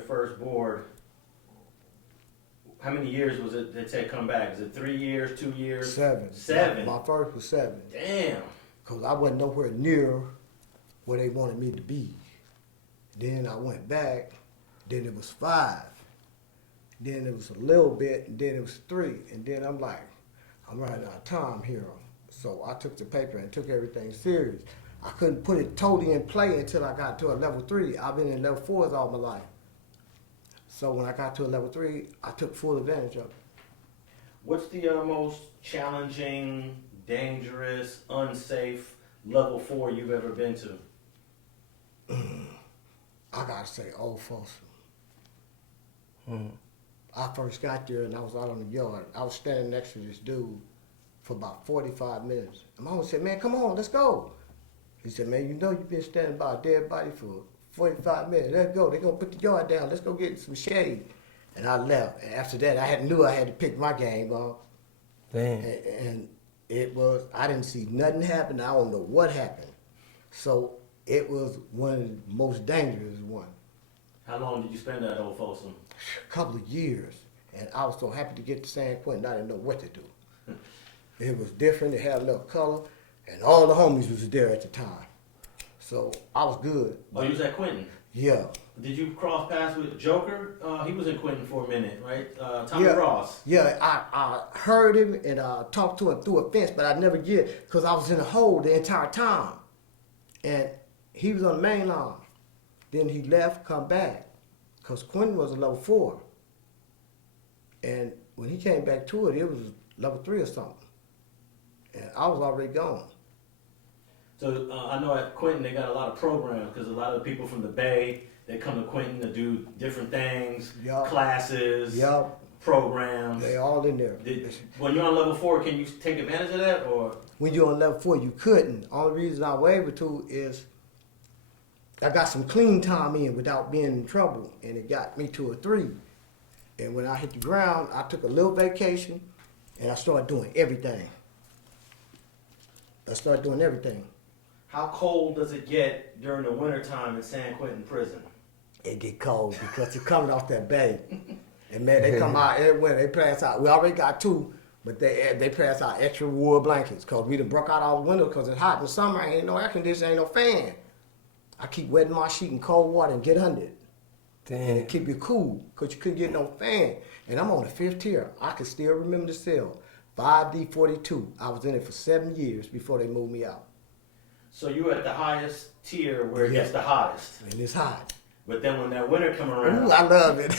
your first board, how many years was it that said come back? Is it 3 years, 2 years? 7. 7? My first was 7. Damn. Because I wasn't nowhere near where they wanted me to be. Then I went back, then it was 5. Then it was a little bit, and then it was 3. And then I'm like, I'm running out of time here. So I took the paper and took everything serious. I couldn't put it totally in play until I got to a level 3. I've been in level 4s all my life. So when I got to a level 3, I took full advantage of it. What's the most challenging, dangerous, unsafe level 4 you've ever been to? I gotta say Old Folsom. I first got there and I was out on the yard. I was standing next to this dude for about 45 minutes. And my mama said, man, come on, let's go. He said, man, you know you've been standing by a dead body for 45 minutes. Let's go. They're gonna put the yard down. Let's go get some shade. And I left. And after that, knew I had to pick my game up. Damn. And it was, I didn't see nothing happen. I don't know what happened. So it was one of the most dangerous ones. How long did you spend at Old Folsom? A couple of years. And I was so happy to get to San Quentin, I didn't know what to do. It was different. It had a little color. And all the homies was there at the time. So I was good. Oh, you was at Quentin? Yeah. Did you cross paths with Joker? He was in Quentin for a minute, right? Tommy Yeah. Ross. Yeah, I heard him and I talked to him through a fence, but I never get because I was in a hole the entire time. And he was on the main line. Then he left, come back, because Quentin was a level 4. And when he came back to it, it was level 3 or something. And I was already gone. So I know at Quentin they got a lot of programs because a lot of the people from the Bay, they come to Quentin to do different things, Yup. classes, Yup. programs. They all in there. When you're on level 4, can you take advantage of that, or? When you're on level 4, you couldn't. Only reason I was able to is I got some clean time in without being in trouble, and it got me to a 3. And when I hit the ground, I took a little vacation, and I started doing everything. How cold does it get during the wintertime in San Quentin prison? It get cold because it's coming off that bay. And man, they come out every winter. They pass out. We already got 2, but they pass out extra wool blankets because we done broke out all the windows because it's hot in the summer. Ain't no air conditioning, ain't no fan. I keep wetting my sheet in cold water and get under it. Damn. And it keep you cool because you couldn't get no fan. And I'm on the 5th tier. I can still remember the cell. 5D42. I was in it for 7 years before they moved me out. So you at the highest tier where it gets the hottest. And it's hot. But then when that winter come around, Ooh, I love it.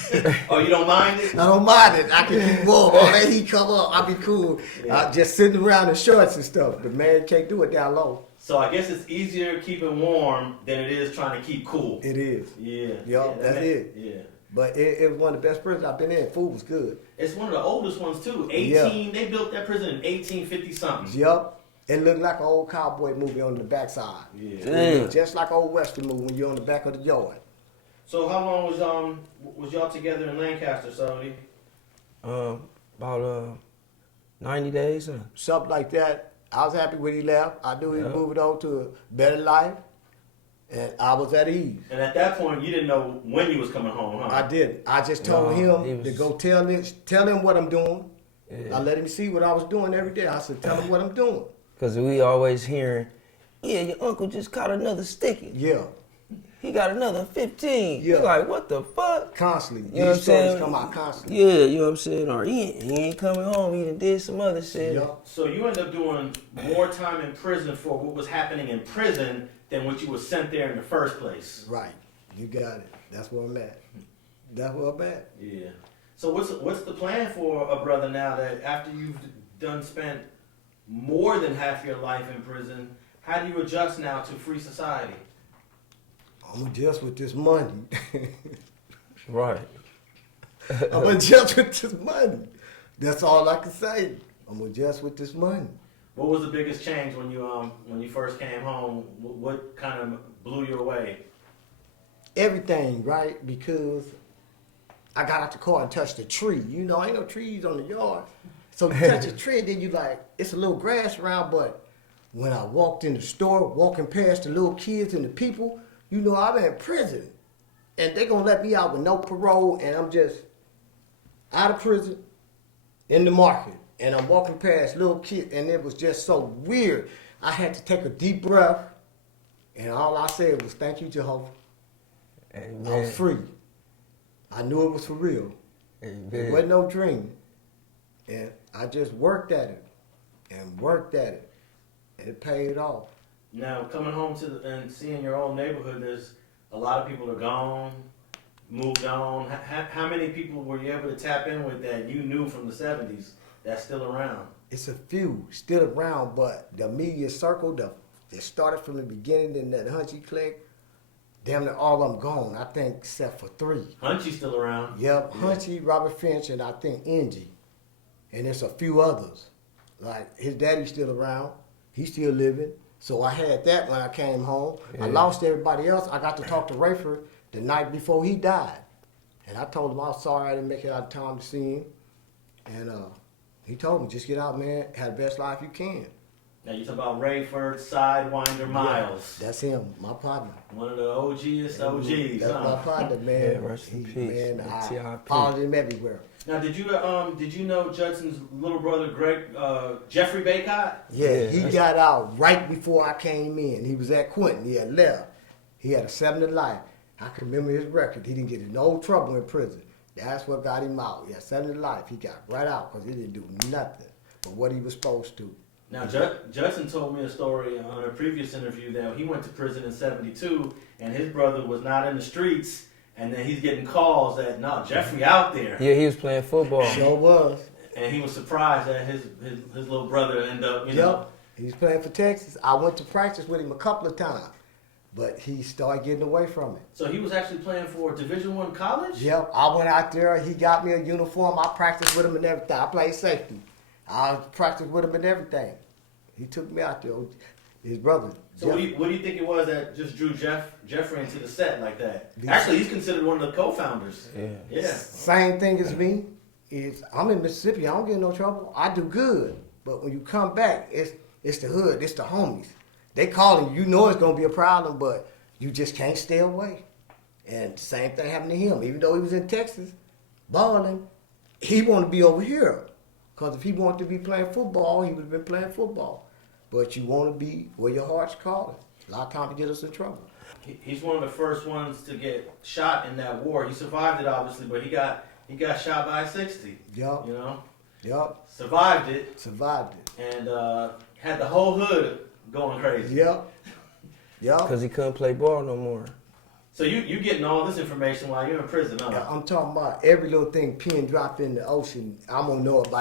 oh, you don't mind it? I don't mind it. I can keep warm. All that heat come up, I be cool. Yeah. Just sitting around in shorts and stuff. But man, can't do it down low. So I guess it's easier keeping warm than it is trying to keep cool. It is. Yeah. That's it. Yeah. But it was one of the best prisons I've been in. Food was good. It's one of the oldest ones too. 18. They built that prison in 1850 something. Yup. It looked like an old cowboy movie on the backside. Yeah. Damn. Just like an old western movie when you're on the back of the yard. So how long was y'all together in Lancaster, Sodi? About 90 days. Something like that. I was happy when he left. I knew he was moving on to a better life. And I was at ease. And at that point, you didn't know when you was coming home, huh? I didn't. I just told him to go tell him what I'm doing. Yeah. I let him see what I was doing every day. I said, tell him what I'm doing. Because we always hearing, yeah, your uncle just caught another sticky. Yeah. He got another 15. Yeah. You're like, what the fuck? Constantly. You know what I'm These stories saying? come out constantly. Yeah, you know what I'm saying? Or he ain't coming home. He done did some other shit. Yeah. So you ended up doing more time in prison for what was happening in prison than what you were sent there in the first place. Right. You got it. That's where I'm at. That's where I'm at. Yeah. So what's the plan for a brother now that after you've spent more than half your life in prison, how do you adjust now to free society? I'm adjust with this money. Right. I'm adjust with this money. That's all I can say. I'm adjust with this money. What was the biggest change when you first came home? What kind of blew you away? Everything, right? Because I got out the car and touched a tree. You know, ain't no trees on the yard. So you touch a tree and then you like, it's a little grass around, but when I walked in the store, walking past the little kids and the people, you know, I'm in prison. and they gonna let me out with no parole, and I'm just out of prison in the market, and I'm walking past little kids, and it was just so weird. I had to take a deep breath, and all I said was, "Thank you, Jehovah." Amen. I was free. I knew it was for real. Amen. It wasn't no dream. And I just worked at it and worked at it. And it paid off. Now, coming home and seeing your own neighborhood, there's a lot of people are gone, moved on. How many people were you able to tap in with that you knew from the 70s that's still around? It's a few still around, but the media circle, it started from the beginning in that Hunchy clique, damn near all of them gone, I think, except for 3. Hunchy's still around. Yep, Yeah. Hunchy, Robert Finch, and I think Angie. And there's a few others. Like, his daddy's still around. He's still living. So I had that when I came home. Yeah. I lost everybody else. I got to talk to Rayford the night before he died. And I told him I was sorry I didn't make it out of time to see him. And he told me, just get out, man. Have the best life you can. Now you talk about Rayford, Sidewinder, Miles. That's him, my partner. One of the OGs, OGs. That's my partner, man. Yeah, rest in peace. Man, I TRP. followed him everywhere. Now, did you know Judson's little brother, Jeffrey Baycott? Yeah, Yeah, he that's- got out right before I came in. He was at Quentin. He had left. He had a 7 to life. I can remember his record. He didn't get in no trouble in prison. That's what got him out. He had 7 to life. He got right out because he didn't do nothing but what he was supposed to. Now, Judson told me a story on a previous interview that he went to prison in '72 and his brother was not in the streets, and then he's getting calls that, no, Jeffrey out there. Yeah, he was playing football. Sure was. And he was surprised that his little brother ended up, you know. Yep. He was playing for Texas. I went to practice with him a couple of times, but he started getting away from it. So he was actually playing for Division I college? Yep. I went out there. He got me a uniform. I practiced with him and everything. I played safety. I practiced with him and everything. He took me out there. His brother. So what do you think it was that just drew Jeffrey into the set like that? These- Actually, he's considered one of the co-founders. Yeah. Yeah. Same thing as me. Is I'm in Mississippi. I don't get in no trouble. I do good. But when you come back, it's the hood. It's the homies. They calling you. You know it's gonna be a problem, but you just can't stay away. And same thing happened to him. Even though he was in Texas, balling, he wanted to be over here. Because if he wanted to be playing football, he would have been playing football. But you want to be where your heart's calling. A lot of times you get us in trouble. He's one of the first ones to get shot in that war. He survived it, obviously, but he got shot by a 60. Yup. You know, Yup. survived it Survived it. and had the whole hood going crazy. Yup. Yup. Because he couldn't play ball no more. So you getting all this information while you're in prison, huh? Yeah, I'm talking about every little thing pin dropped in the ocean. I'm gonna know it by